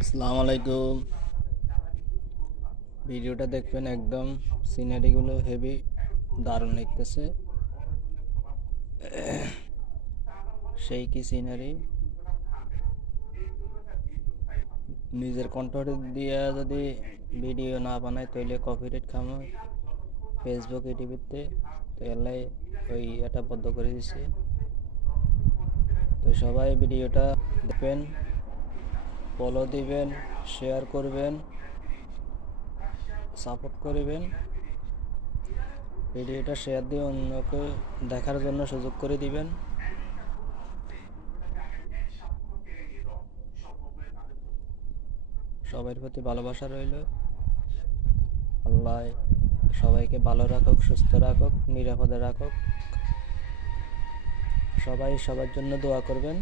আসসালামু আলাইকুম। ভিডিওটা দেখবেন, একদম সিনারিগুলো হেভি দারুণ লাগতেছে। সেই কি সিনারি! নিজের কণ্ঠ দিয়ে যদি ভিডিও না বানায় তাহলে কপিরাইট খামো ফেসবুক ইউটিউবিতে। তো এলাই ওই এটা বন্ধ করে দিছে। তো সবাই ভিডিওটা দেখবেন, ফলো দিবেন, শেয়ার করবেন, সাপোর্ট করবেন। ভিডিওটা শেয়ার দিয়ে অন্যকে দেখার জন্য সুযোগ করে দিবেন। সবার প্রতি ভালোবাসা রইল। আল্লাহ সবাইকে ভালো রাখুক, সুস্থ রাখুক, নিরাপদে রাখুক। সবাই সবার জন্য দোয়া করবেন।